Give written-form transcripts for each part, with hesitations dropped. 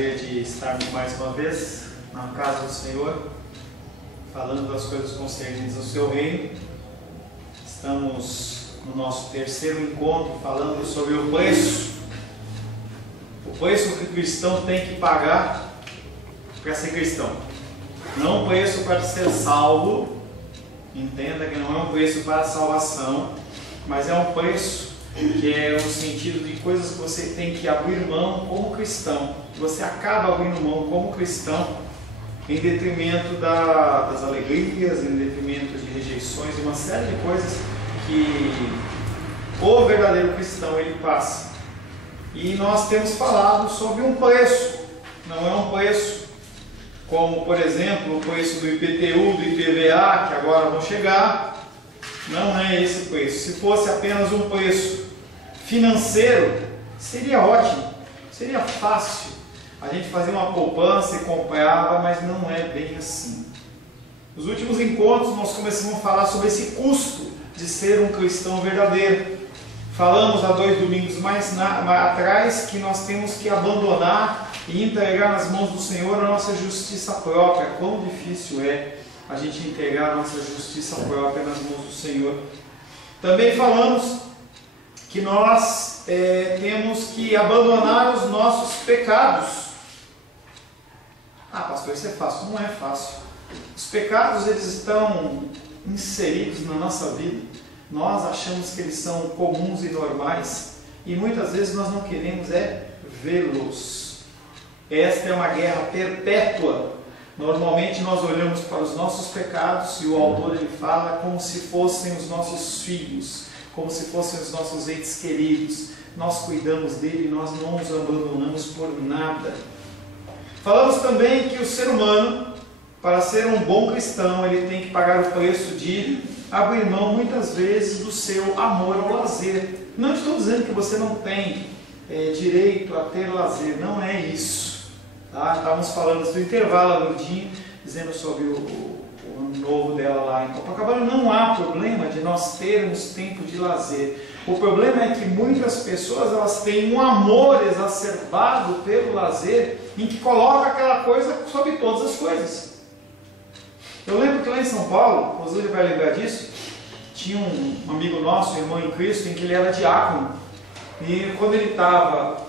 prazer de estarmos mais uma vez na casa do Senhor, falando das coisas concernentes ao seu reino. Estamos no nosso terceiro encontro falando sobre o preço que o cristão tem que pagar para ser cristão. Não o preço para ser salvo, entenda que não é um preço para a salvação, mas é um preço que é no sentido de coisas que você tem que abrir mão como cristão, que você acaba abrindo mão como cristão em detrimento das alegrias, em detrimento de rejeições, uma série de coisas que o verdadeiro cristão ele passa. E nós temos falado sobre um preço, não é um preço como, por exemplo, o preço do IPTU, do IPVA, que agora vão chegar. Não é esse preço. Se fosse apenas um preço financeiro, seria ótimo, seria fácil. A gente fazia uma poupança e comprava, mas não é bem assim. Nos últimos encontros nós começamos a falar sobre esse custo de ser um cristão verdadeiro. Falamos há 2 domingos mais atrás que nós temos que abandonar e entregar nas mãos do Senhor a nossa justiça própria. Quão difícil é a gente entregar a nossa justiça própria nas mãos do Senhor. Também falamos que nós temos que abandonar os nossos pecados. Ah, pastor, isso é fácil. Não é fácil. Os pecados, eles estão inseridos na nossa vida. Nós achamos que eles são comuns e normais e muitas vezes nós não queremos vê-los. Esta é uma guerra perpétua. Normalmente nós olhamos para os nossos pecados e o autor ele fala como se fossem os nossos filhos, como se fossem os nossos entes queridos. Nós cuidamos dele e nós não os abandonamos por nada. Falamos também que o ser humano, para ser um bom cristão, ele tem que pagar o preço de abrir mão muitas vezes do seu amor ao lazer. Não estou dizendo que você não tem direito a ter lazer, não é isso. Tá? Estávamos falando do intervalo, Lurdinho, dizendo sobre o ano novo dela lá em Copacabana. Não há problema de nós termos tempo de lazer. O problema é que muitas pessoas elas têm um amor exacerbado pelo lazer, em que coloca aquela coisa sobre todas as coisas. Eu lembro que lá em São Paulo, o Zúlio vai lembrar disso, tinha um amigo nosso, um irmão em Cristo, em que ele era diácono. E quando ele estava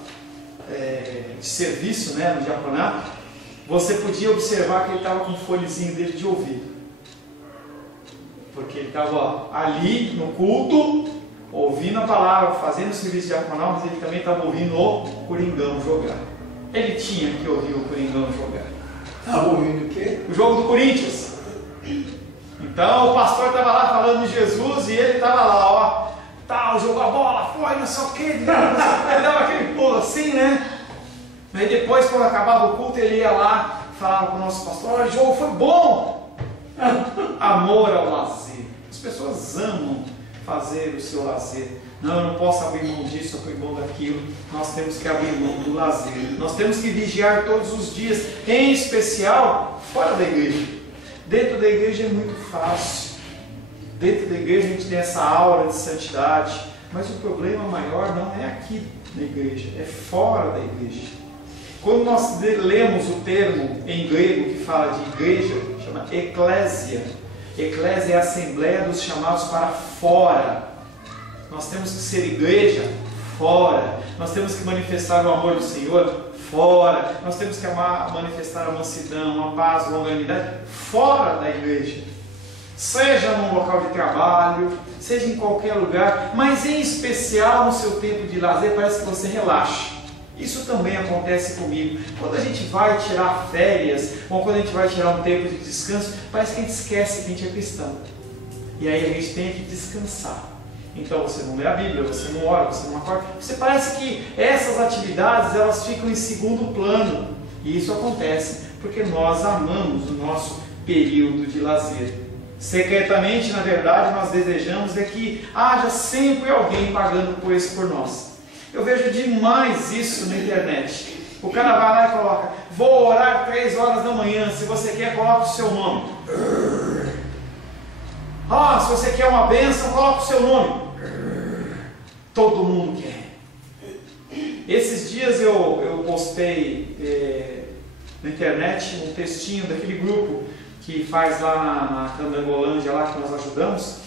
de serviço, no diaconato, você podia observar que ele estava com um fonezinho dele de ouvido. Porque ele estava ali no culto, ouvindo a palavra, fazendo o serviço diaconal, mas ele também estava ouvindo o Coringão jogar. Ele tinha que ouvir o Coringão jogar. Estava ouvindo o quê? O jogo do Corinthians. Então o pastor estava lá falando de Jesus e ele estava lá, jogou a bola, foi, não sei o que, ele dava aquele pulo assim, Aí depois, quando acabava o culto, ele ia lá, falava com o nosso pastor: olha, o jogo foi bom. Amor ao lazer. As pessoas amam fazer o seu lazer. Não, eu não posso abrir mão disso, abrir mão daquilo. Nós temos que abrir mão do lazer. Nós temos que vigiar todos os dias, em especial fora da igreja. Dentro da igreja é muito fácil. Dentro da igreja a gente tem essa aura de santidade. Mas o problema maior não é aqui na igreja, é fora da igreja. Quando nós lemos o termo em grego que fala de igreja, chama eclésia. Eclésia é a assembleia dos chamados para fora. Nós temos que ser igreja fora. Nós temos que manifestar o amor do Senhor fora. Nós temos que manifestar a mansidão, a paz, a longanimidade fora da igreja. Seja num local de trabalho, seja em qualquer lugar, mas em especial no seu tempo de lazer, parece que você relaxa. Isso também acontece comigo. Quando a gente vai tirar férias, ou quando a gente vai tirar um tempo de descanso, parece que a gente esquece que a gente é cristão. E aí a gente tem que descansar. Então você não lê a Bíblia, você não ora, você não acorda. Você parece que essas atividades elas ficam em segundo plano. E isso acontece porque nós amamos o nosso período de lazer. Secretamente, na verdade, nós desejamos que haja sempre alguém pagando por isso por nós. Eu vejo demais isso na internet. O cara vai lá e coloca: vou orar 3 horas da manhã, se você quer, coloca o seu nome. Se você quer uma bênção, coloca o seu nome. Todo mundo quer. Esses dias eu postei na internet um textinho daquele grupo que faz lá na Candangolândia, lá que nós ajudamos,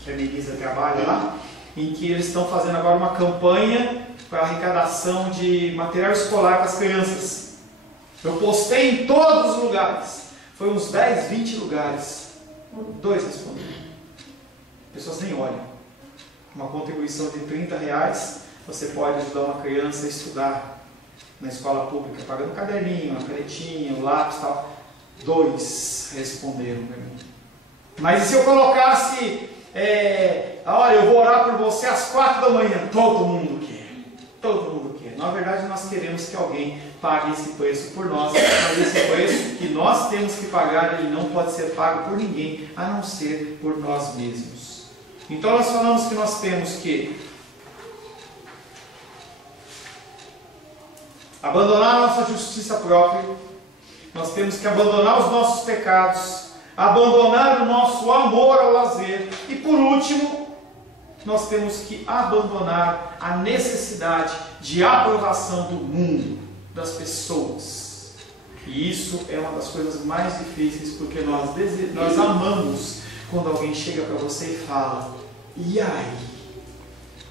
que a Melissa trabalha lá, em que eles estão fazendo agora uma campanha para arrecadação de material escolar para as crianças. Eu postei em todos os lugares, foi uns 10, 20 lugares, 2 responderam. Pessoas nem olham. Uma contribuição de R$30, você pode ajudar uma criança a estudar na escola pública, pagando um caderninho, uma canetinha, um lápis e tal. 2 responderam para mim. Mas e se eu colocasse, olha, eu vou orar por você às 4 da manhã? Todo mundo quer. Todo mundo quer. Na verdade, nós queremos que alguém pague esse preço por nós, mas esse preço que nós temos que pagar, ele não pode ser pago por ninguém, a não ser por nós mesmos. Então nós falamos que nós temos que abandonar a nossa justiça própria, nós temos que abandonar os nossos pecados, abandonar o nosso amor ao lazer e, por último, nós temos que abandonar a necessidade de aprovação do mundo, das pessoas. E isso é uma das coisas mais difíceis, porque nós amamos quando alguém chega para você e fala: e aí?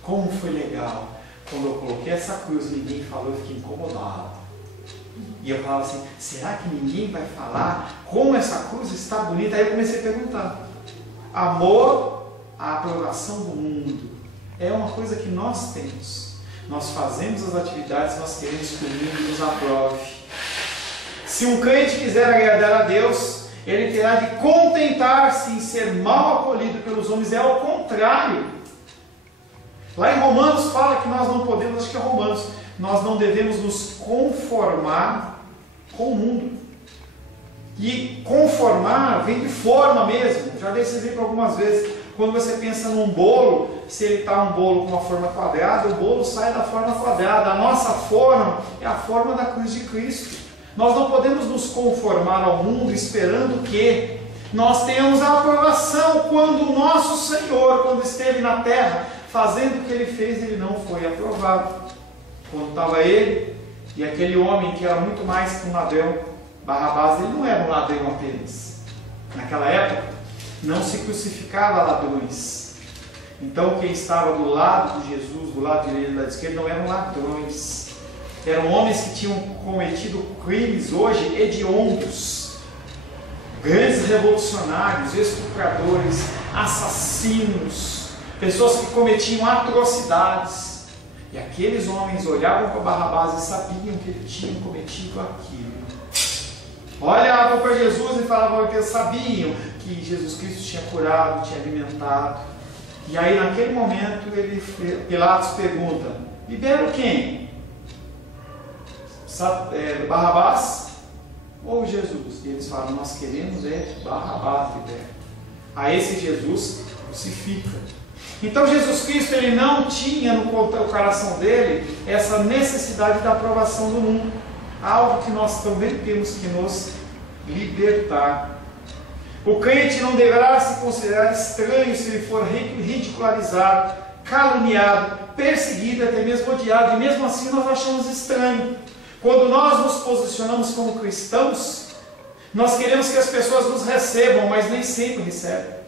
Como foi legal? Quando eu coloquei essa cruz e ninguém falou, eu fiquei incomodado. E eu falava assim: será que ninguém vai falar como essa cruz está bonita? Aí eu comecei a perguntar. Amor, a aprovação do mundo, é uma coisa que nós temos. Nós fazemos as atividades, nós queremos que o mundo nos aprove. Se um crente quiser agradar a Deus, ele terá de contentar-se em ser mal acolhido pelos homens. É ao contrário. Lá em Romanos fala que nós não podemos, acho que é Romanos, nós não devemos nos conformar com o mundo. E conformar vem de forma mesmo. Já dei esse exemplo algumas vezes. Quando você pensa num bolo, se ele está um bolo com uma forma quadrada, o bolo sai da forma quadrada. A nossa forma é a forma da cruz de Cristo. Nós não podemos nos conformar ao mundo esperando que nós tenhamos a aprovação, quando o nosso Senhor, quando esteve na terra, fazendo o que ele fez, ele não foi aprovado. Quando estava ele e aquele homem que era muito mais que um ladrão, Barrabás, ele não era um ladrão apenas. Naquela época, não se crucificava ladrões. Então, quem estava do lado de Jesus, do lado direito e do lado esquerdo, não eram ladrões. Eram homens que tinham cometido crimes hoje hediondos. Grandes revolucionários, estupradores, assassinos, pessoas que cometiam atrocidades. E aqueles homens olhavam para Barrabás e sabiam que ele tinha cometido aquilo. Olhavam para Jesus e falavam que eles sabiam que Jesus Cristo tinha curado, tinha alimentado. E aí naquele momento Pilatos pergunta: libero quem? Barrabás ou Jesus? E eles falam: nós queremos Barrabás liberto. A esse Jesus crucifica. Então Jesus Cristo, ele não tinha no coração dele essa necessidade da aprovação do mundo, algo que nós também temos que nos libertar. O crente não deverá se considerar estranho se ele for ridicularizado, caluniado, perseguido, até mesmo odiado, e mesmo assim nós achamos estranho. Quando nós nos posicionamos como cristãos, nós queremos que as pessoas nos recebam, mas nem sempre recebem.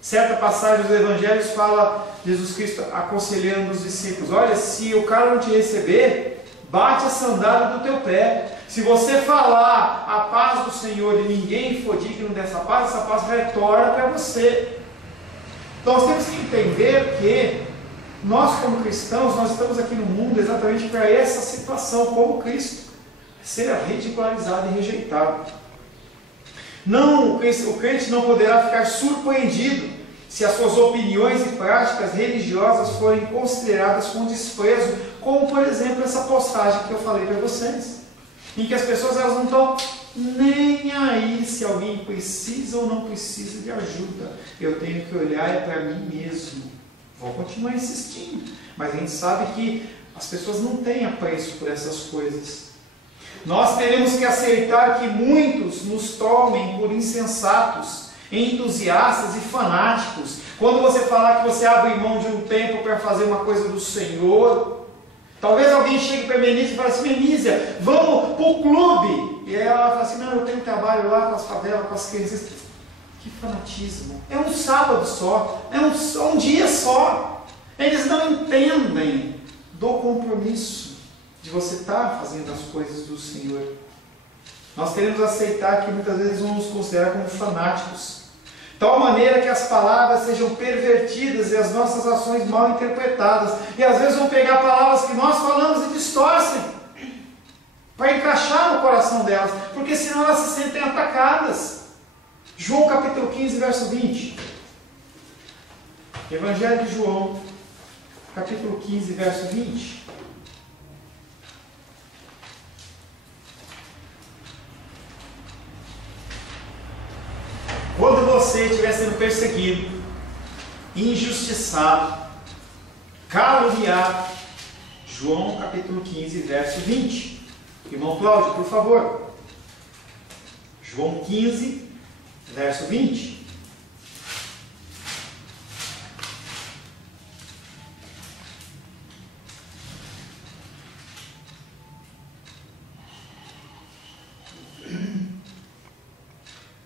Certa passagem dos evangelhos fala Jesus Cristo aconselhando os discípulos: olha, se o cara não te receber, bate a sandália do teu pé. Se você falar a paz do Senhor e ninguém for digno dessa paz, essa paz retorna para você. Então nós temos que entender que nós, como cristãos, nós estamos aqui no mundo exatamente para essa situação, como Cristo, ser ridicularizado e rejeitado. Não, o crente não poderá ficar surpreendido se as suas opiniões e práticas religiosas forem consideradas com desprezo, como por exemplo essa postagem que eu falei para vocês, em que as pessoas elas não estão nem aí se alguém precisa ou não precisa de ajuda. Eu tenho que olhar para mim mesmo. Vou continuar insistindo, mas a gente sabe que as pessoas não têm apreço por essas coisas. Nós teremos que aceitar que muitos nos tomem por insensatos, entusiastas e fanáticos. Quando você falar que você abre mão de um tempo para fazer uma coisa do Senhor, Talvez alguém chegue para a Menícia e fale assim: Menícia, vamos para o clube. E ela fala assim: não, eu tenho trabalho lá com as favelas, com as crianças. Que fanatismo. É um sábado só, é um dia só. Eles não entendem do compromisso de você estar fazendo as coisas do Senhor. Nós queremos aceitar que muitas vezes vamos nos considerar como fanáticos, de tal maneira que as palavras sejam pervertidas e as nossas ações mal interpretadas, e às vezes vão pegar palavras que nós falamos e distorcem para encaixar no coração delas, porque senão elas se sentem atacadas. João capítulo 15, verso 20. Evangelho de João capítulo 15, verso 20. Quando você estiver sendo perseguido, injustiçado, caluniado, João capítulo 15, verso 20. Irmão Cláudio, por favor. João 15, verso 20.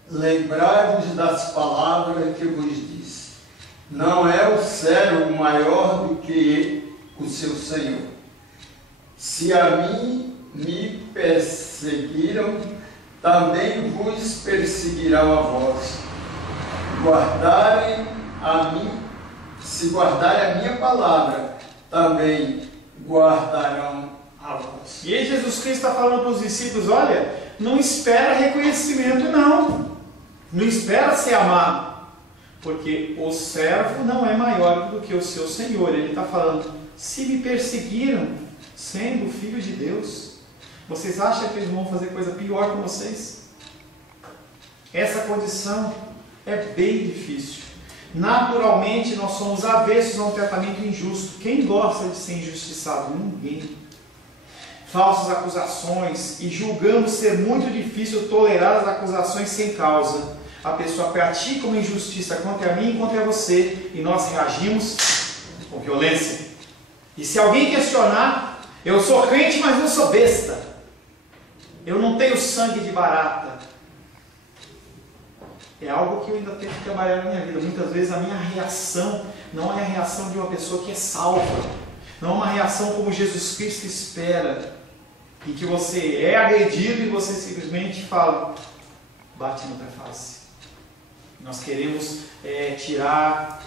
Lembrai-vos das palavras que vos disse. Não é o servo maior do que o seu Senhor. Se a mim me perseguiram, também vos perseguirão a vós. Se guardarem a minha palavra, também guardarão a vós. E aí Jesus Cristo está falando para os discípulos: olha, não espera reconhecimento não. Não espera ser amado, porque o servo não é maior do que o seu Senhor. Ele está falando: se me perseguiram, sendo filho de Deus, vocês acham que eles vão fazer coisa pior com vocês? Essa condição é bem difícil. Naturalmente nós somos avessos a um tratamento injusto. Quem gosta de ser injustiçado? Ninguém. Falsas acusações, e julgamos ser muito difícil tolerar as acusações sem causa. A pessoa pratica uma injustiça contra mim e contra você, e nós reagimos com violência. E se alguém questionar: eu sou crente, mas não sou besta, eu não tenho sangue de barata, é algo que eu ainda tenho que trabalhar na minha vida. Muitas vezes a minha reação não é a reação de uma pessoa que é salva, não é uma reação como Jesus Cristo espera, em que você é agredido e você simplesmente fala: bate na face. Nós queremos tirar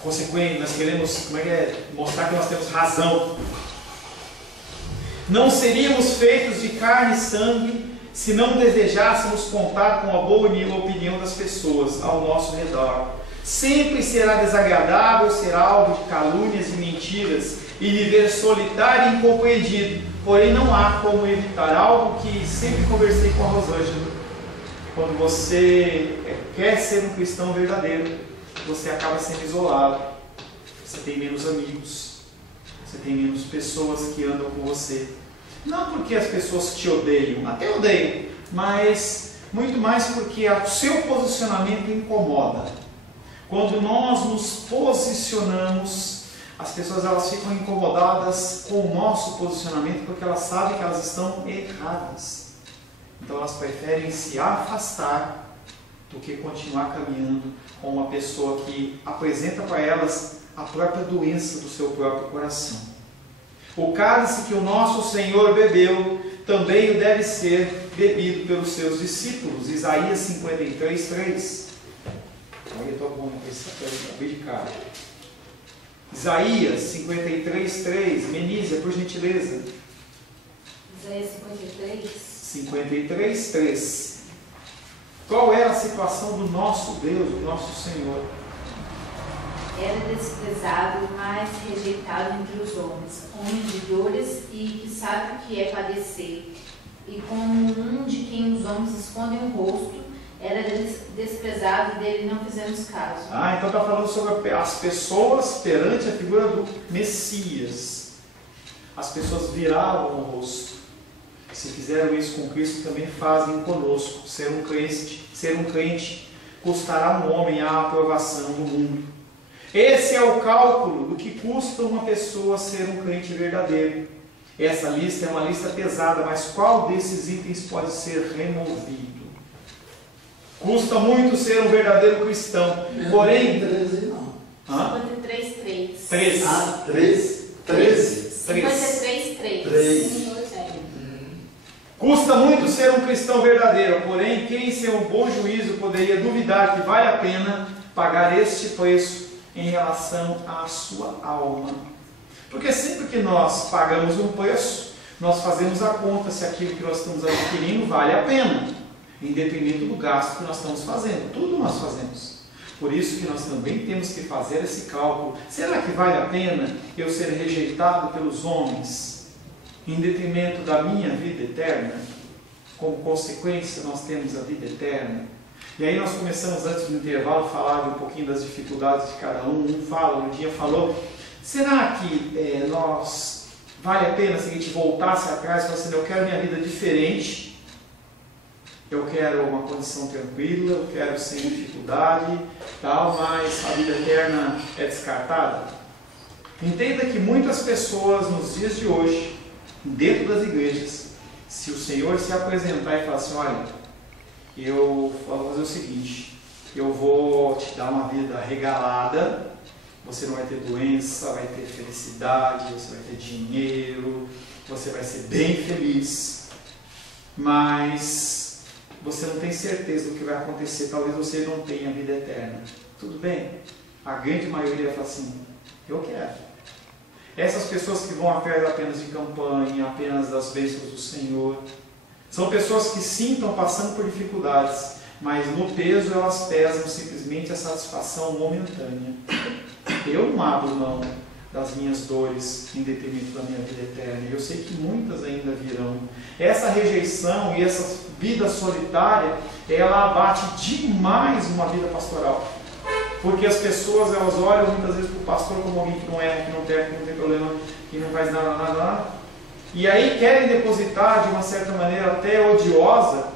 consequências, nós queremos mostrar que nós temos razão. Não seríamos feitos de carne e sangue se não desejássemos contar com a boa opinião das pessoas ao nosso redor. Sempre será desagradável ser alvo de calúnias e mentiras e viver solitário e incompreendido. Porém, não há como evitar algo que sempre conversei com a Rosângela. Quando você quer ser um cristão verdadeiro, você acaba sendo isolado. Você tem menos amigos. Você tem menos pessoas que andam com você. Não porque as pessoas te odeiam, até odeiam, mas muito mais porque o seu posicionamento incomoda. Quando nós nos posicionamos, as pessoas elas ficam incomodadas com o nosso posicionamento, porque elas sabem que elas estão erradas. Então elas preferem se afastar do que continuar caminhando com uma pessoa que apresenta para elas a própria doença do seu próprio coração. O cálice que o nosso Senhor bebeu, também o deve ser bebido pelos seus discípulos. Isaías 53, 3. Olha, eu estou bom com esse papel de cara. Isaías 53, 3. Menísia, por gentileza. Isaías 53. 53, 3. Qual era a situação do nosso Deus, do nosso Senhor? Era desprezado, mas rejeitado entre os homens, homem de dores e que sabe o que é padecer. E como um de quem os homens escondem o rosto, era desprezado e dele não fizemos caso. Então está falando sobre as pessoas perante a figura do Messias. As pessoas viravam o rosto. Se fizeram isso com Cristo, também fazem conosco. Ser um crente custará um homem a aprovação do mundo. Esse é o cálculo do que custa uma pessoa ser um crente verdadeiro. Essa lista é uma lista pesada, mas qual desses itens pode ser removido? Custa muito ser um verdadeiro cristão. Porém... 13 não. 53, 3. 13. Ah, 13. 53, 3. 3. Custa muito ser um cristão verdadeiro, porém, quem em seu bom juízo poderia duvidar que vale a pena pagar este preço em relação à sua alma? Porque sempre que nós pagamos um preço, nós fazemos a conta se aquilo que nós estamos adquirindo vale a pena, em detrimento do gasto que nós estamos fazendo. Tudo nós fazemos. Por isso que nós também temos que fazer esse cálculo. Será que vale a pena eu ser rejeitado pelos homens em detrimento da minha vida eterna? Como consequência, nós temos a vida eterna. E aí nós começamos, antes do intervalo, a falar um pouquinho das dificuldades de cada um. Um fala, o Lurdinha falou, será que nós vale a pena se a gente voltasse atrás e falasse assim, eu quero minha vida diferente, eu quero uma condição tranquila, eu quero sem dificuldade, tal, mas a vida eterna é descartada? Entenda que muitas pessoas nos dias de hoje, dentro das igrejas, se o Senhor se apresentar e falar assim, olha, eu vou fazer o seguinte, eu vou te dar uma vida regalada, você não vai ter doença, vai ter felicidade, você vai ter dinheiro, você vai ser bem feliz, mas você não tem certeza do que vai acontecer, talvez você não tenha vida eterna. Tudo bem? A grande maioria fala assim, eu quero. Essas pessoas que vão atrás apenas de campanha, apenas das bênçãos do Senhor, são pessoas que sim estão passando por dificuldades, mas no peso elas pesam simplesmente a satisfação momentânea. Eu não abro mão das minhas dores em detrimento da minha vida eterna. Eu sei que muitas ainda virão. Essa rejeição e essa vida solitária, ela abate demais uma vida pastoral. Porque as pessoas, elas olham muitas vezes para o pastor como alguém que não erra, que não peca, que não tem problema, que não faz nada. E aí querem depositar de uma certa maneira até odiosa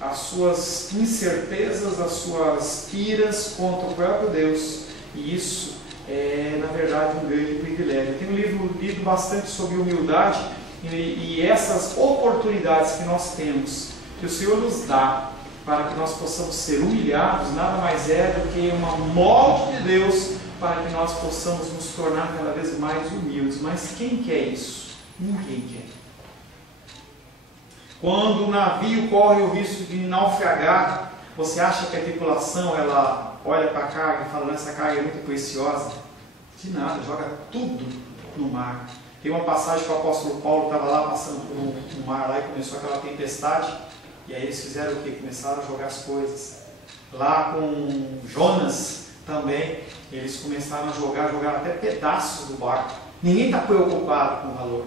as suas incertezas, as suas iras contra o próprio Deus. E isso é, na verdade, um grande privilégio. Eu tenho lido bastante sobre humildade e essas oportunidades que nós temos, que o Senhor nos dá, para que nós possamos ser humilhados, nada mais é do que uma molde de Deus para que nós possamos nos tornar cada vez mais humildes. Mas quem quer isso? Ninguém quer. Quando o navio corre o risco de naufragar, você acha que a tripulação ela olha para a carga e fala, essa carga é muito preciosa? De nada, joga tudo no mar. Tem uma passagem que o apóstolo Paulo estava lá passando no mar lá e começou aquela tempestade. E aí eles fizeram o que? Começaram a jogar as coisas. Lá com Jonas também, eles começaram a jogar até pedaços do barco. Ninguém está preocupado com o valor.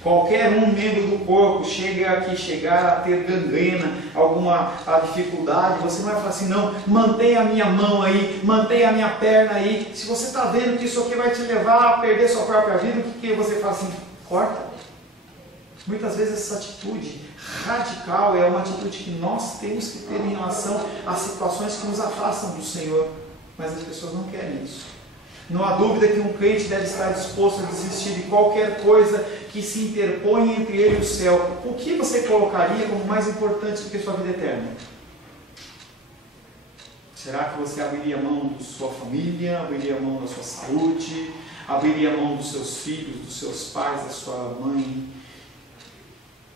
Qualquer um membro do corpo chegar a ter gangrena, alguma dificuldade, você não vai falar assim, não, mantenha a minha mão aí, mantenha a minha perna aí. Se você está vendo que isso aqui vai te levar a perder sua própria vida, o que você fala assim? Corta. Muitas vezes essa atitude radical é uma atitude que nós temos que ter em relação a situações que nos afastam do Senhor, mas as pessoas não querem isso. Não há dúvida que um crente deve estar disposto a desistir de qualquer coisa que se interponha entre ele e o céu. O que você colocaria como mais importante do que sua vida eterna? Será que você abriria mão da sua família, abriria mão da sua saúde, abriria mão dos seus filhos, dos seus pais, da sua mãe?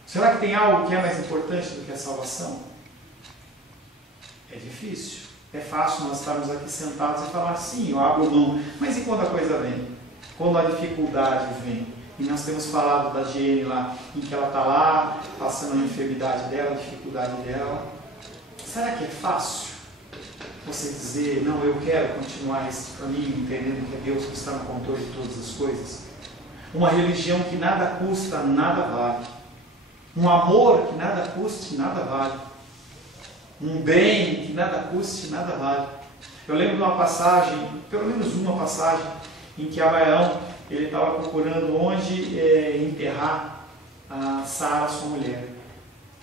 Será que tem algo que é mais importante do que a salvação? É difícil. É fácil nós estarmos aqui sentados e falar, sim, eu abro mão. Mas e quando a coisa vem? Quando a dificuldade vem? E nós temos falado da Jane lá, em que ela está lá, passando a enfermidade dela, a dificuldade dela. Será que é fácil você dizer, não, eu quero continuar esse caminho, entendendo que é Deus que está no controle de todas as coisas? Uma religião que nada custa, nada vale. Um amor que nada custe, nada vale. Um bem que nada custe, nada vale. Eu lembro de uma passagem, pelo menos uma passagem, em que Abraão ele estava procurando onde enterrar a Sara, sua mulher.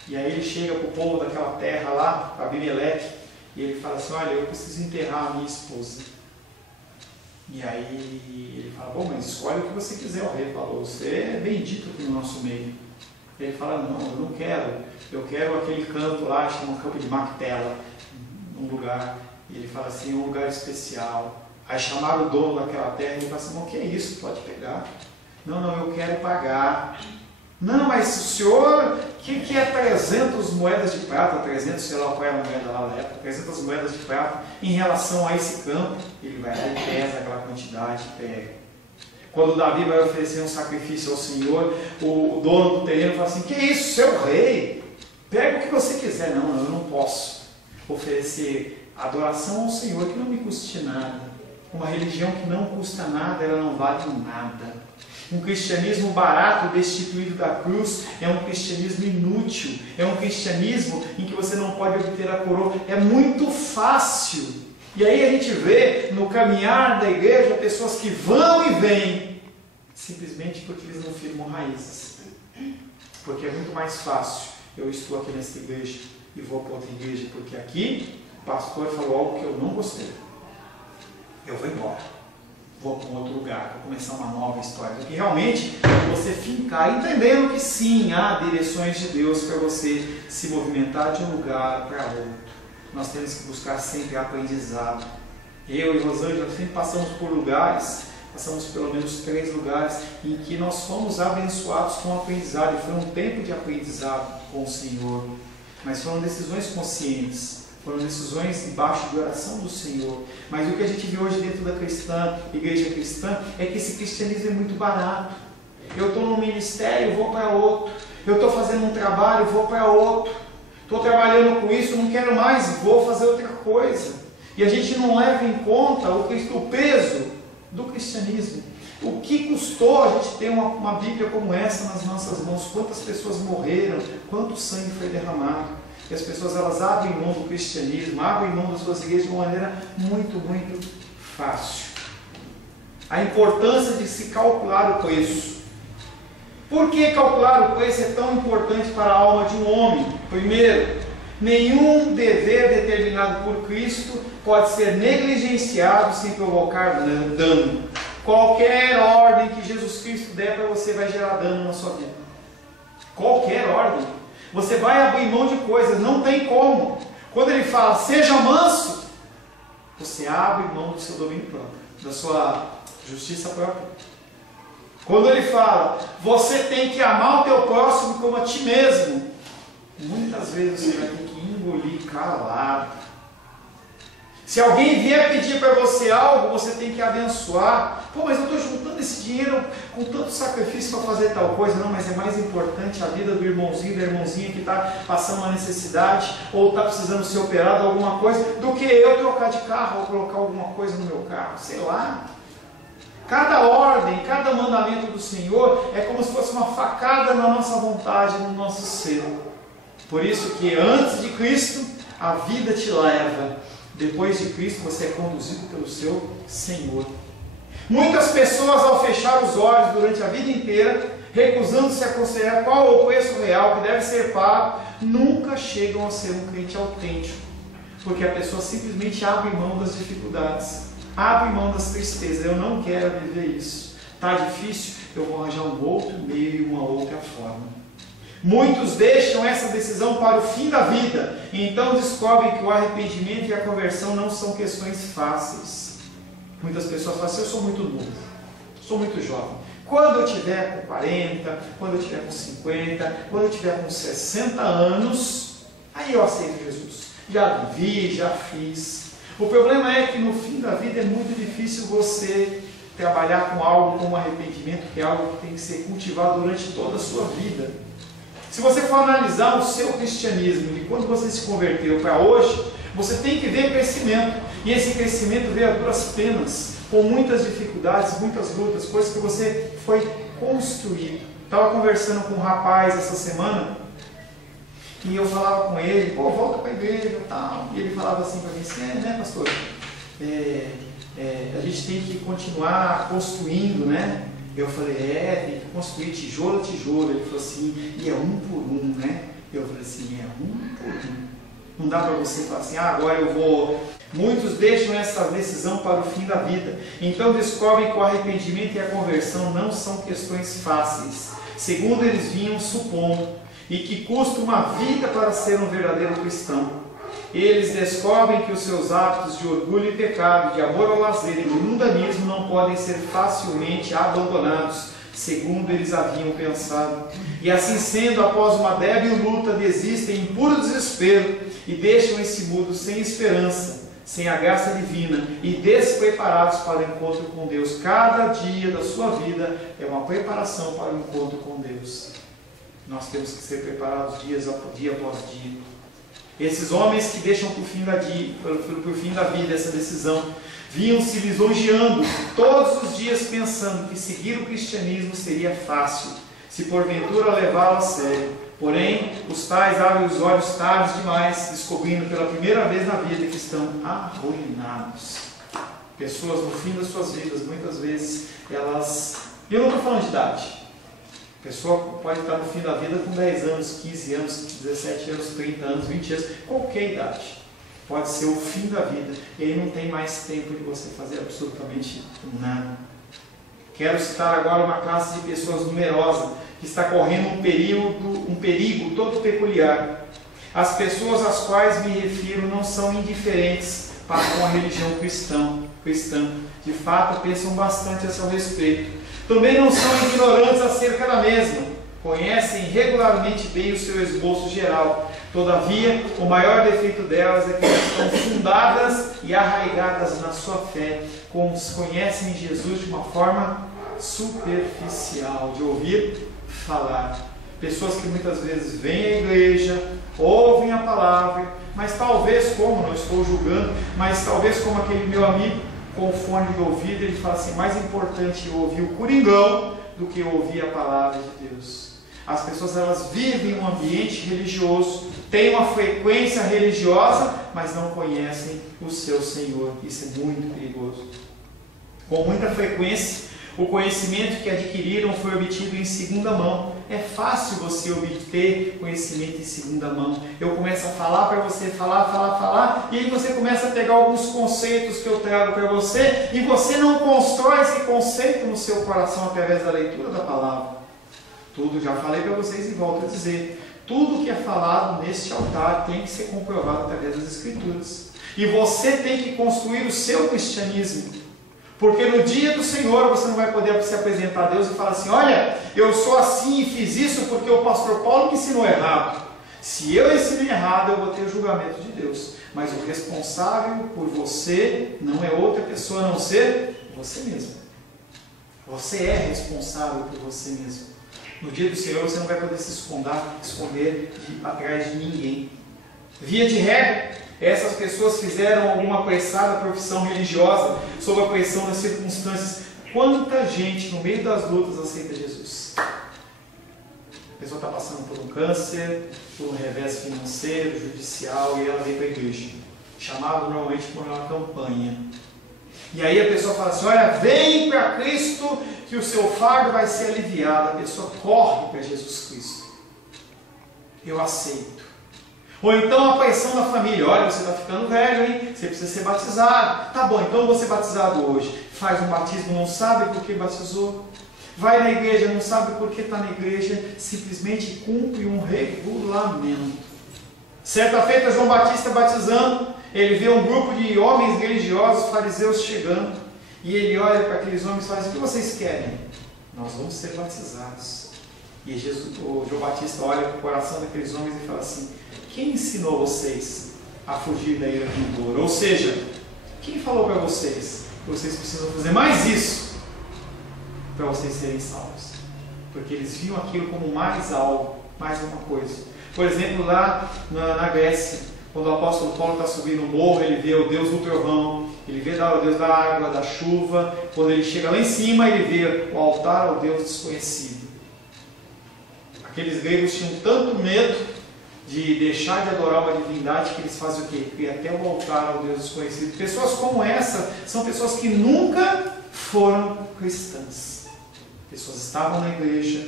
E aí ele chega para o povo daquela terra lá, para Abimeleque, e ele fala assim, olha, eu preciso enterrar a minha esposa. E aí ele fala, bom, mas escolhe o que você quiser. O rei falou, você é bendito aqui no nosso meio. Ele fala, não, eu não quero. Eu quero aquele campo lá, chama campo de Mactela, um lugar. E ele fala assim, um lugar especial. Aí chamaram o dono daquela terra e ele fala assim, o que é isso? Pode pegar. Não, eu quero pagar. Não, mas o senhor, o que é 300 moedas de prata, 300, sei lá qual é a moeda lá na época, 300 moedas de prata em relação a esse campo? Ele vai lá e pesa aquela quantidade e pega. Quando Davi vai oferecer um sacrifício ao Senhor, o dono do terreno fala assim, que isso, seu rei? Pega o que você quiser. Não, eu não posso oferecer adoração ao Senhor que não me custe nada. Uma religião que não custa nada, ela não vale nada. Um cristianismo barato, destituído da cruz, é um cristianismo inútil. É um cristianismo em que você não pode obter a coroa. É muito fácil. E aí a gente vê no caminhar da igreja pessoas que vão e vêm, simplesmente porque eles não firmam raízes. Porque é muito mais fácil. Eu estou aqui nesta igreja e vou para outra igreja, porque aqui o pastor falou algo que eu não gostei. Eu vou embora. Vou para um outro lugar, vou começar uma nova história. Porque realmente você fincar, entendendo que sim, há direções de Deus para você se movimentar de um lugar para outro. Nós temos que buscar sempre aprendizado. Eu e Rosângela sempre passamos por lugares, passamos pelo menos 3 lugares em que nós fomos abençoados com aprendizado. E foi um tempo de aprendizado com o Senhor. Mas foram decisões conscientes. Foram decisões embaixo de oração do Senhor. Mas o que a gente vê hoje dentro da igreja cristã, é que esse cristianismo é muito barato. Eu estou num ministério, vou para outro. Eu estou fazendo um trabalho, vou para outro. Estou trabalhando com isso, não quero mais, vou fazer outra coisa. E a gente não leva em conta o peso do cristianismo. O que custou a gente ter uma Bíblia como essa nas nossas mãos? Quantas pessoas morreram? Quanto sangue foi derramado? E as pessoas, elas abrem mão do cristianismo, abrem mão das suas igrejas de uma maneira muito, muito fácil. A importância de se calcular o preço. Por que calcular o preço é tão importante para a alma de um homem? Primeiro, nenhum dever determinado por Cristo pode ser negligenciado sem provocar dano. Qualquer ordem que Jesus Cristo der para você vai gerar dano na sua vida. Qualquer ordem. Você vai abrir mão de coisas, não tem como. Quando ele fala, seja manso, você abre mão do seu domínio próprio, da sua justiça própria. Quando ele fala, você tem que amar o teu próximo como a ti mesmo, muitas vezes você vai ter que engolir calado. Se alguém vier pedir para você algo, você tem que abençoar. Pô, mas eu estou juntando esse dinheiro com tanto sacrifício para fazer tal coisa. Não, mas é mais importante a vida do irmãozinho, da irmãzinha que está passando uma necessidade ou está precisando ser operado alguma coisa, do que eu trocar de carro ou colocar alguma coisa no meu carro, sei lá. Cada ordem, cada mandamento do Senhor é como se fosse uma facada na nossa vontade, no nosso ser. Por isso que antes de Cristo, a vida te leva. Depois de Cristo, você é conduzido pelo seu Senhor. Muitas pessoas, ao fechar os olhos durante a vida inteira, recusando-se a considerar qual é o preço real que deve ser pago, nunca chegam a ser um crente autêntico. Porque a pessoa simplesmente abre mão das dificuldades, abre mão das tristezas. Eu não quero viver isso. Está difícil? Eu vou arranjar um outro meio e uma outra forma. Muitos deixam essa decisão para o fim da vida, e então descobrem que o arrependimento e a conversão não são questões fáceis. Muitas pessoas falam assim, eu sou muito novo, sou muito jovem. Quando eu tiver com 40, quando eu tiver com 50, quando eu tiver com 60 anos, aí eu aceito Jesus. Já vivi, já fiz. O problema é que no fim da vida é muito difícil você trabalhar com algo como arrependimento, que é algo que tem que ser cultivado durante toda a sua vida. Se você for analisar o seu cristianismo, de quando você se converteu para hoje, você tem que ver crescimento. E esse crescimento veio a duras penas, com muitas dificuldades, muitas lutas, coisas que você foi construído. Estava conversando com um rapaz essa semana, e eu falava com ele, pô, volta para a igreja e tal. E ele falava assim para mim, assim, né, pastor? A gente tem que continuar construindo, né? Eu falei, tem que construir tijolo a tijolo. Ele falou assim, e é um por um, né? Eu falei assim, é um por um. Não dá para você falar assim, agora eu vou Muitos deixam essa decisão para o fim da vida. Então descobrem que o arrependimento e a conversão não são questões fáceis, segundo eles vinham supondo, e que custa uma vida para ser um verdadeiro cristão. Eles descobrem que os seus hábitos de orgulho e pecado, de amor ao lazer e de mundanismo não podem ser facilmente abandonados, segundo eles haviam pensado. E assim sendo, após uma débil luta, desistem em puro desespero e deixam esse mundo sem esperança, sem a graça divina e despreparados para o encontro com Deus. Cada dia da sua vida é uma preparação para o encontro com Deus. Nós temos que ser preparados dia após dia. Esses homens que deixam por fim da vida essa decisão, vinham-se lisonjeando todos os dias pensando que seguir o cristianismo seria fácil, se porventura levá-lo a sério. Porém, os tais abrem os olhos tarde demais, descobrindo pela primeira vez na vida que estão arruinados. Pessoas no fim das suas vidas, muitas vezes, elas... Eu não estou falando de idade. A pessoa pode estar no fim da vida com 10 anos, 15 anos, 17 anos, 30 anos, 20 anos, qualquer idade. Pode ser o fim da vida. E aí não tem mais tempo de você fazer absolutamente nada. Quero citar agora uma classe de pessoas numerosa que está correndo um perigo todo peculiar. As pessoas às quais me refiro não são indiferentes para com a religião cristã. De fato, pensam bastante a seu respeito. Também não são ignorantes acerca da mesma. Conhecem regularmente bem o seu esboço geral. Todavia, o maior defeito delas é que estão fundadas e arraigadas na sua fé, conhecem Jesus de uma forma superficial, de ouvir falar. Pessoas que muitas vezes vêm à igreja, ouvem a palavra, mas talvez, não estou julgando, mas talvez como aquele meu amigo, com o fone de ouvido, ele fala assim, mais importante eu ouvir o coringão do que eu ouvir a palavra de Deus. As pessoas, elas vivem um ambiente religioso, têm uma frequência religiosa, mas não conhecem o seu Senhor. Isso é muito perigoso. Com muita frequência, o conhecimento que adquiriram foi obtido em segunda mão. É fácil você obter conhecimento em segunda mão. Eu começo a falar para você, falar, e aí você começa a pegar alguns conceitos que eu trago para você, e você não constrói esse conceito no seu coração através da leitura da palavra. Tudo, já falei para vocês e volto a dizer, tudo que é falado neste altar tem que ser comprovado através das Escrituras. E você tem que construir o seu cristianismo. Porque no dia do Senhor você não vai poder se apresentar a Deus e falar assim, olha, eu sou assim e fiz isso porque o pastor Paulo me ensinou errado. Se eu ensinei errado, eu vou ter o julgamento de Deus. Mas o responsável por você não é outra pessoa a não ser você mesmo. Você é responsável por você mesmo. No dia do Senhor você não vai poder se esconder atrás de ninguém. Via de regra, essas pessoas fizeram alguma apressada profissão religiosa sob a pressão das circunstâncias. Quanta gente no meio das lutas aceita Jesus? A pessoa está passando por um câncer, por um revés financeiro, judicial, e ela vem para a igreja, chamado normalmente por uma campanha. E aí a pessoa fala assim, olha, vem para Cristo que o seu fardo vai ser aliviado. A pessoa corre para Jesus Cristo. Eu aceito. Ou então a pressão da família, olha, você está ficando velho, hein? Você precisa ser batizado. Tá bom, então eu vou ser batizado hoje. Faz um batismo, não sabe por que batizou. Vai na igreja, não sabe por que está na igreja. Simplesmente cumpre um regulamento. Certa feita, João Batista batizando, ele vê um grupo de homens religiosos, fariseus chegando. E ele olha para aqueles homens e fala assim, o que vocês querem? Nós vamos ser batizados. E o João Batista olha para o coração daqueles homens e fala assim, quem ensinou vocês a fugir da ira vindoura? Ou seja, quem falou para vocês que vocês precisam fazer mais isso para vocês serem salvos? Porque eles viam aquilo como mais algo, mais uma coisa. Por exemplo, lá na Grécia, quando o apóstolo Paulo está subindo o morro, ele vê o Deus do trovão, ele vê o Deus da água, da chuva. Quando ele chega lá em cima, ele vê o altar ao Deus desconhecido. Aqueles gregos tinham tanto medo de deixar de adorar uma divindade que eles fazem o quê? Ir até o altar ao Deus desconhecido. Pessoas como essa são pessoas que nunca foram cristãs. Pessoas estavam na igreja,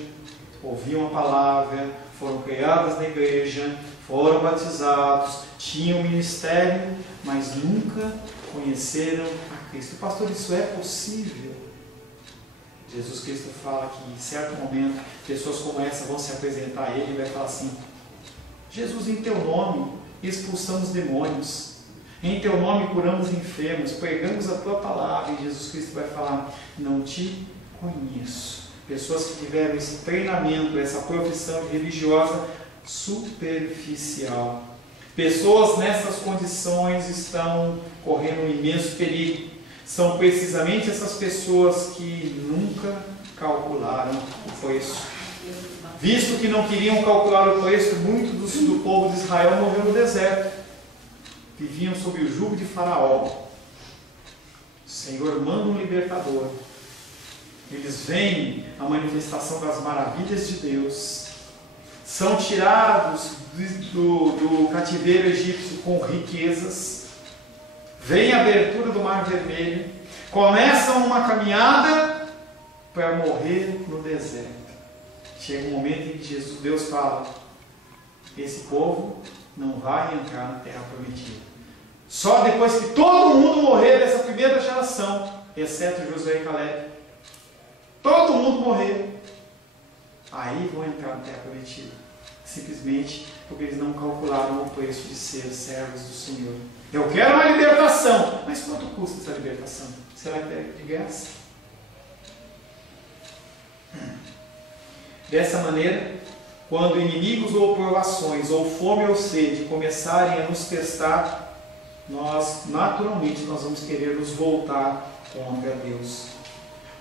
ouviam a palavra, foram criadas na igreja, foram batizados, tinham ministério, mas nunca conheceram a Cristo. Pastor, isso é possível? Jesus Cristo fala que em certo momento pessoas como essa vão se apresentar a Ele e vai falar assim: Jesus, em Teu nome expulsamos demônios, em Teu nome curamos enfermos, pregamos a Tua palavra. E Jesus Cristo vai falar: não te conheço. Pessoas que tiveram esse treinamento, essa profissão religiosa superficial. Pessoas nessas condições estão correndo um imenso perigo. São precisamente essas pessoas que nunca calcularam o preço. Visto que não queriam calcular o preço, muitos do povo de Israel morreram no deserto. Viviam sob o jugo de Faraó. O Senhor manda um libertador. Eles veem a manifestação das maravilhas de Deus. São tirados do cativeiro egípcio com riquezas. Vem a abertura do Mar Vermelho, começam uma caminhada para morrer no deserto. Chega um momento em que Deus fala: esse povo não vai entrar na terra prometida. Só depois que todo mundo morrer dessa primeira geração, exceto Josué e Caleb, todo mundo morrer, aí vão entrar na terra prometida. Simplesmente porque eles não calcularam o preço de ser servos do Senhor. Eu quero uma libertação, mas quanto custa essa libertação? Será que é de graça? Dessa maneira, quando inimigos ou provações, ou fome ou sede começarem a nos testar, nós vamos querer nos voltar contra Deus.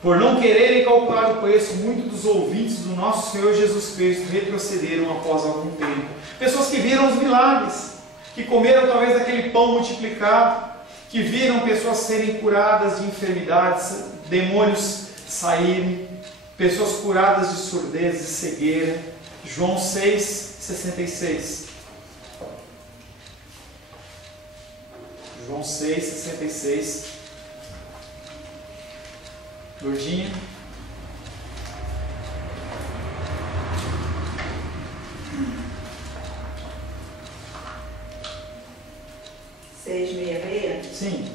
Por não quererem calcular o preço, muitos dos ouvintes do nosso Senhor Jesus Cristo retrocederam após algum tempo. Pessoas que viram os milagres, que comeram talvez daquele pão multiplicado, que viram pessoas serem curadas de enfermidades, demônios saírem, pessoas curadas de surdez e cegueira. João 6,66. João 6,66. Lourdinha. Sim.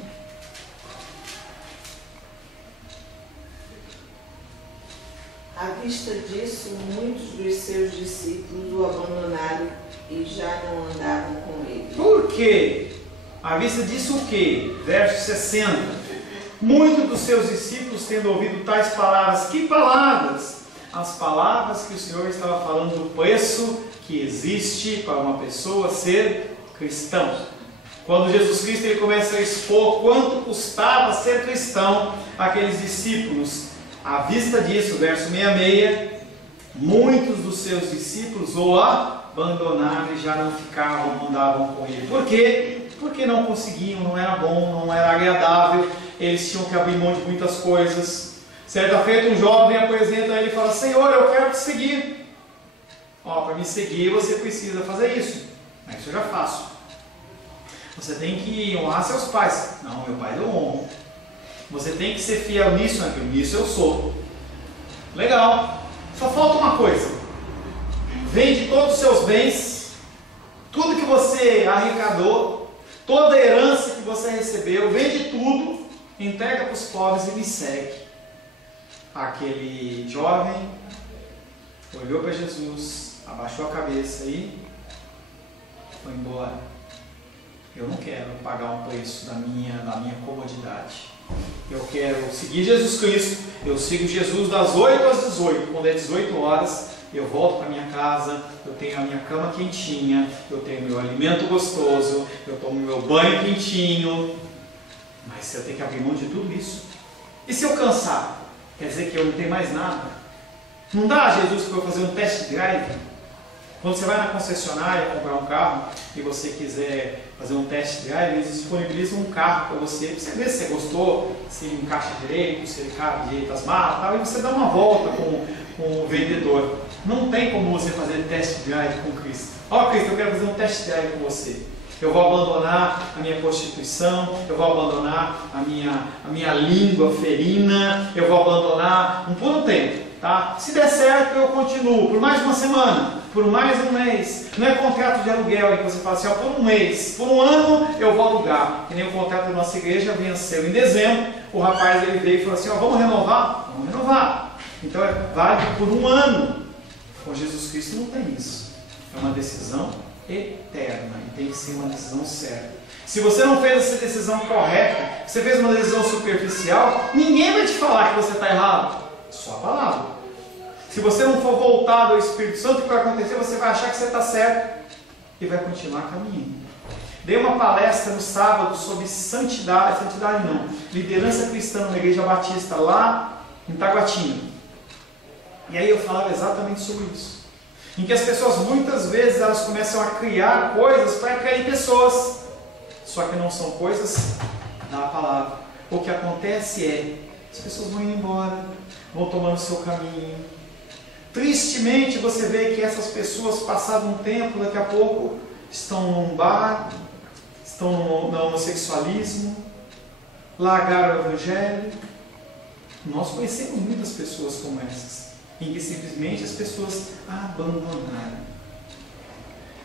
À vista disso, muitos dos seus discípulos o abandonaram e já não andavam com ele. Por quê? À vista disso o quê? Verso 60. Muitos dos seus discípulos, tendo ouvido tais palavras. Que palavras? As palavras que o Senhor estava falando do preço que existe para uma pessoa ser cristão. Quando Jesus Cristo ele começa a expor quanto custava ser cristão, aqueles discípulos, à vista disso, verso 66, muitos dos seus discípulos o abandonaram e já não ficavam, não andavam com ele. Por quê? Porque não conseguiam, não era bom, não era agradável, eles tinham que abrir mão de muitas coisas. Certa feita um jovem apresenta a ele e fala: Senhor, eu quero te seguir. Para me seguir você precisa fazer isso. Isso eu já faço. Você tem que honrar seus pais. Não, meu pai eu honro. Você tem que ser fiel nisso, naquilo. Nisso eu sou. Legal. Só falta uma coisa. Vende todos os seus bens, tudo que você arrecadou, toda a herança que você recebeu, vende tudo, entrega para os pobres e me segue. Aquele jovem olhou para Jesus, abaixou a cabeça e foi embora. Eu não quero pagar um preço da minha comodidade. Eu quero seguir Jesus Cristo. Eu sigo Jesus das 8 às 18. Quando é 18 horas, eu volto para minha casa, eu tenho a minha cama quentinha, eu tenho meu alimento gostoso, eu tomo meu banho quentinho. Mas eu tenho que abrir mão de tudo isso. E se eu cansar? Quer dizer que eu não tenho mais nada? Não dá, Jesus, para eu fazer um test drive? Quando você vai na concessionária comprar um carro e você quiser fazer um test drive, eles disponibilizam um carro para você ver se você gostou, se encaixa direito, se ele cabe direito as malas, tal, e você dá uma volta com o vendedor. Não tem como você fazer test drive com Cristo. Cristo, eu quero fazer um test drive com você. Eu vou abandonar a minha prostituição, eu vou abandonar a minha língua ferina, eu vou abandonar por um tempo. Tá? Se der certo, eu continuo por mais uma semana, por mais um mês. Não é contrato de aluguel em que você fala assim, ó, por um mês, por um ano eu vou alugar. Que nem o contrato da nossa igreja venceu em dezembro. O rapaz ele veio e falou assim, ó, vamos renovar? Vamos renovar. Então é válido por um ano. Com Jesus Cristo não tem isso. É uma decisão eterna e tem que ser uma decisão certa. Se você não fez essa decisão correta, você fez uma decisão superficial, ninguém vai te falar que você está errado. Só a palavra. Se você não for voltado ao Espírito Santo, o que vai acontecer? Você vai achar que você está certo e vai continuar caminhando. Dei uma palestra no sábado sobre santidade não, liderança cristã na Igreja Batista lá em Taguatinga. E aí eu falava exatamente sobre isso. Em que as pessoas muitas vezes elas começam a criar coisas para atrair pessoas. Só que não são coisas da palavra. O que acontece é, as pessoas vão indo embora, vão tomando o seu caminho. Tristemente você vê que essas pessoas, passado um tempo, daqui a pouco, estão num bar, estão no homossexualismo, largaram o evangelho. Nós conhecemos muitas pessoas como essas, em que simplesmente as pessoas abandonaram.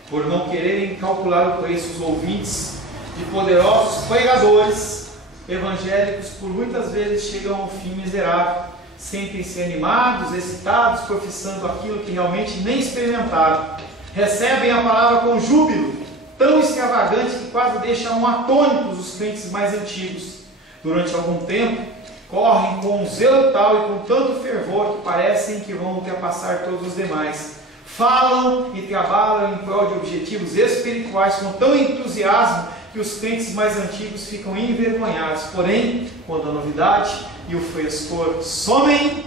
Por não quererem calcular o preço, os ouvintes de poderosos pregadores evangélicos, por muitas vezes chegam ao fim miserável, sentem-se animados, excitados, professando aquilo que realmente nem experimentaram. Recebem a palavra com júbilo, tão extravagante que quase deixam atônitos os crentes mais antigos. Durante algum tempo, correm com um zelo tal e com tanto fervor que parecem que vão ultrapassar todos os demais. Falam e trabalham em prol de objetivos espirituais com tão entusiasmo que os crentes mais antigos ficam envergonhados. Porém, quando a novidade e o frescor somem,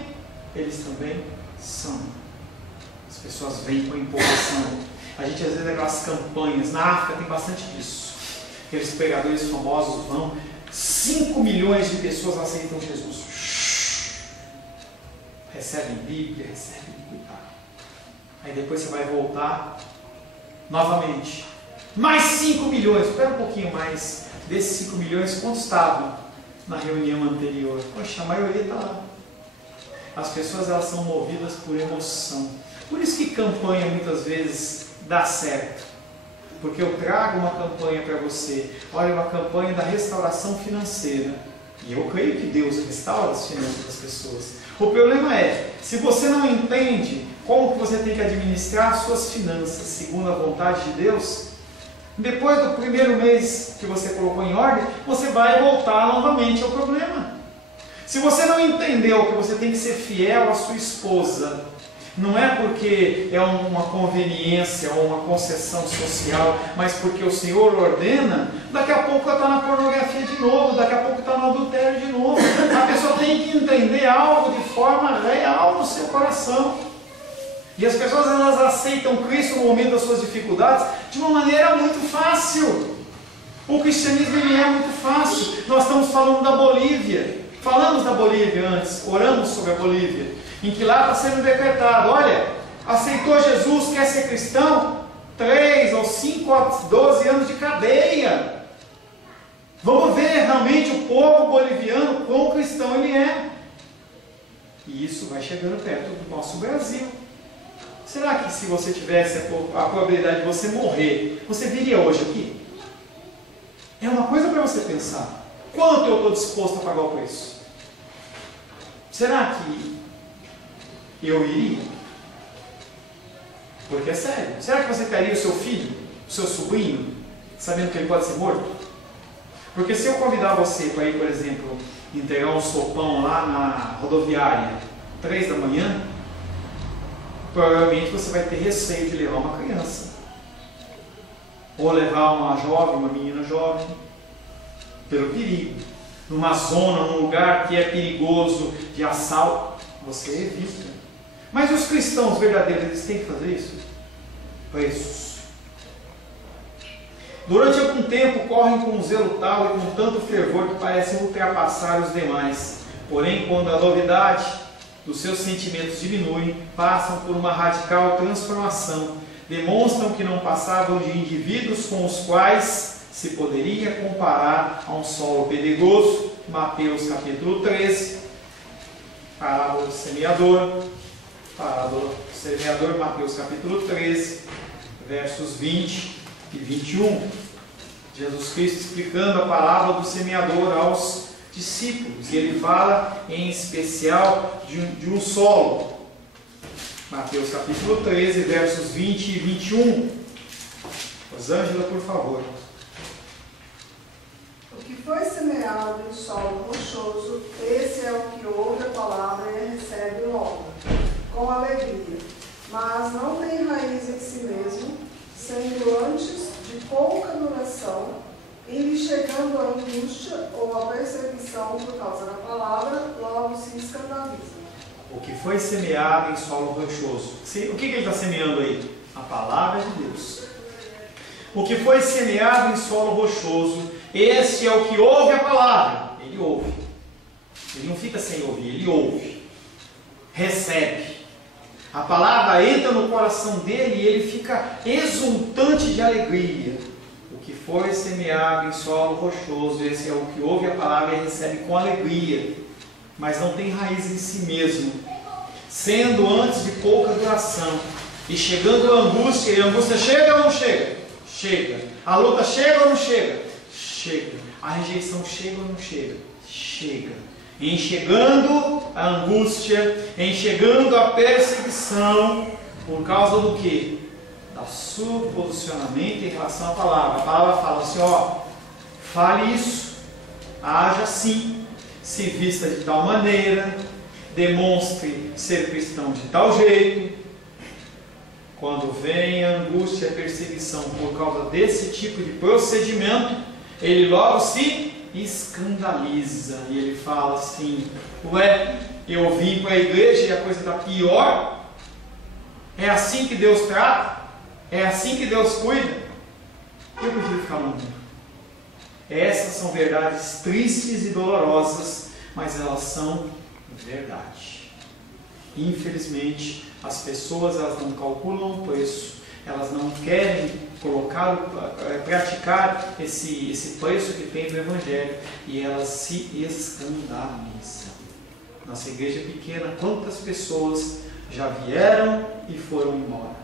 eles também são. As pessoas vêm com empolgação. A gente às vezes vê aquelas campanhas, na África tem bastante disso. Aqueles pregadores famosos vão, 5 milhões de pessoas aceitam Jesus. Recebem Bíblia, recebem cuidado. Aí depois você vai voltar novamente. Mais 5 milhões, espera um pouquinho mais. Desses 5 milhões, quantos estavam na reunião anterior? Poxa, a maioria está lá. As pessoas elas são movidas por emoção. Por isso que campanha muitas vezes dá certo. Porque eu trago uma campanha para você. Olha, uma campanha da restauração financeira. E eu creio que Deus restaura as finanças das pessoas. O problema é, se você não entende como que você tem que administrar as suas finanças segundo a vontade de Deus, depois do primeiro mês que você colocou em ordem, você vai voltar novamente ao problema. Se você não entendeu que você tem que ser fiel à sua esposa, não é porque é uma conveniência ou uma concessão social, mas porque o Senhor ordena, daqui a pouco está na pornografia de novo, daqui a pouco está no adultério de novo. A pessoa tem que entender algo de forma real no seu coração. E as pessoas elas aceitam Cristo no momento das suas dificuldades de uma maneira muito fácil. O cristianismo ele é muito fácil. Nós estamos falando da Bolívia. Falamos da Bolívia antes, oramos sobre a Bolívia, em que lá está sendo decretado, olha, aceitou Jesus, quer ser cristão, 3 ou 5 ou 12 anos de cadeia. Vamos ver realmente o povo boliviano, quão cristão ele é. E isso vai chegando perto do nosso Brasil. Será que se você tivesse a probabilidade de você morrer, você viria hoje aqui? É uma coisa para você pensar. Quanto eu estou disposto a pagar o preço? Será que eu iria? Porque é sério. Será que você teria o seu filho, o seu sobrinho, sabendo que ele pode ser morto? Porque se eu convidar você para ir, por exemplo, entregar um sopão lá na rodoviária, 3 da manhã, provavelmente você vai ter receio de levar uma criança. Ou levar uma jovem, uma menina jovem, pelo perigo. Numa zona, num lugar que é perigoso de assalto, você evita. Mas os cristãos verdadeiros, eles têm que fazer isso? Preços. Durante algum tempo correm com um zelo tal e com tanto fervor que parecem ultrapassar os demais. Porém, quando a novidade dos seus sentimentos diminuem, passam por uma radical transformação. Demonstram que não passavam de indivíduos com os quais se poderia comparar a um solo pedregoso. Mateus capítulo 13, parábola do semeador. parábola do semeador, Mateus capítulo 13, versos 20 e 21. Jesus Cristo explicando a parábola do semeador aos discípulos. E ele fala em especial de um solo. Mateus capítulo 13, versos 20 e 21. Rosângela, por favor. O que foi semeado em solo rochoso, esse é o que ouve a palavra e a recebe logo, com alegria, mas não tem raiz em si mesmo, sendo antes de pouca duração, e lhe chegando a angústia ou a perseguição por causa da palavra, logo se escandaliza. O que foi semeado em solo rochoso. O que ele está semeando aí? A palavra de Deus. O que foi semeado em solo rochoso, esse é o que ouve a palavra. Ele ouve. Ele não fica sem ouvir, ele ouve. Recebe. A palavra entra no coração dele e ele fica exultante de alegria. O que foi semeado em solo rochoso, esse é o que ouve a palavra e recebe com alegria, mas não tem raiz em si mesmo, sendo antes de pouca duração, e chegando a angústia, e a angústia chega ou não chega? Chega. A luta chega ou não chega? Chega. A rejeição chega ou não chega? Chega. Em chegando a angústia, em chegando a perseguição, por causa do quê? Do seu posicionamento em relação à palavra. A palavra fala assim, fale isso, haja assim, se vista de tal maneira, demonstre ser cristão de tal jeito. Quando vem a angústia e a perseguição por causa desse tipo de procedimento, ele logo se escandaliza e ele fala assim, eu vim para a igreja e a coisa está pior? É assim que Deus trata? É assim que Deus cuida? Eu prefiro ficar no mundo. Essas são verdades tristes e dolorosas, mas elas são verdade. Infelizmente, as pessoas elas não calculam o preço, elas não querem praticar esse preço que tem do Evangelho, e elas se escandalizam. Nossa igreja pequena, quantas pessoas já vieram e foram embora?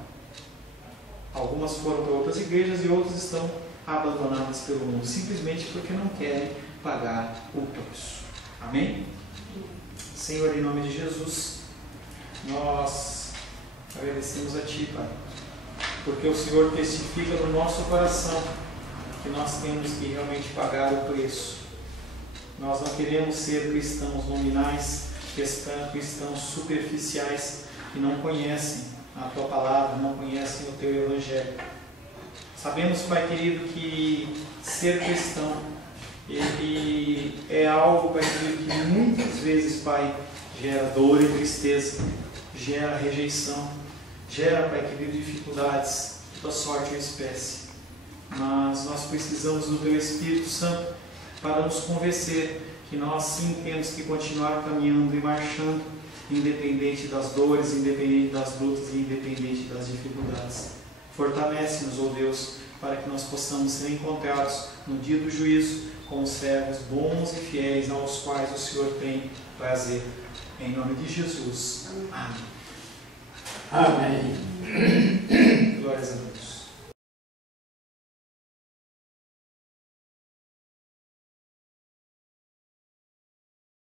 Algumas foram para outras igrejas e outras estão abandonadas pelo mundo, simplesmente porque não querem pagar o preço. Amém? Senhor, em nome de Jesus, nós agradecemos a Ti, Pai, porque o Senhor testifica no nosso coração que nós temos que realmente pagar o preço. Nós não queremos ser cristãos nominais, cristãos superficiais, que não conhecem a Tua palavra, não conhecem o Teu Evangelho. Sabemos, Pai querido, que ser cristão, ele é algo, Pai querido, que muitas vezes, Pai, gera dor e tristeza, gera rejeição, gera, Pai querido, dificuldades, toda sorte ou espécie. Mas nós precisamos do Teu Espírito Santo para nos convencer que nós sim temos que continuar caminhando e marchando, independente das dores, independente das lutas e independente das dificuldades. Fortalece-nos, ó Deus, para que nós possamos ser encontrados no dia do juízo como servos bons e fiéis aos quais o Senhor tem prazer. Em nome de Jesus. Amém. Amém. Glórias a Deus.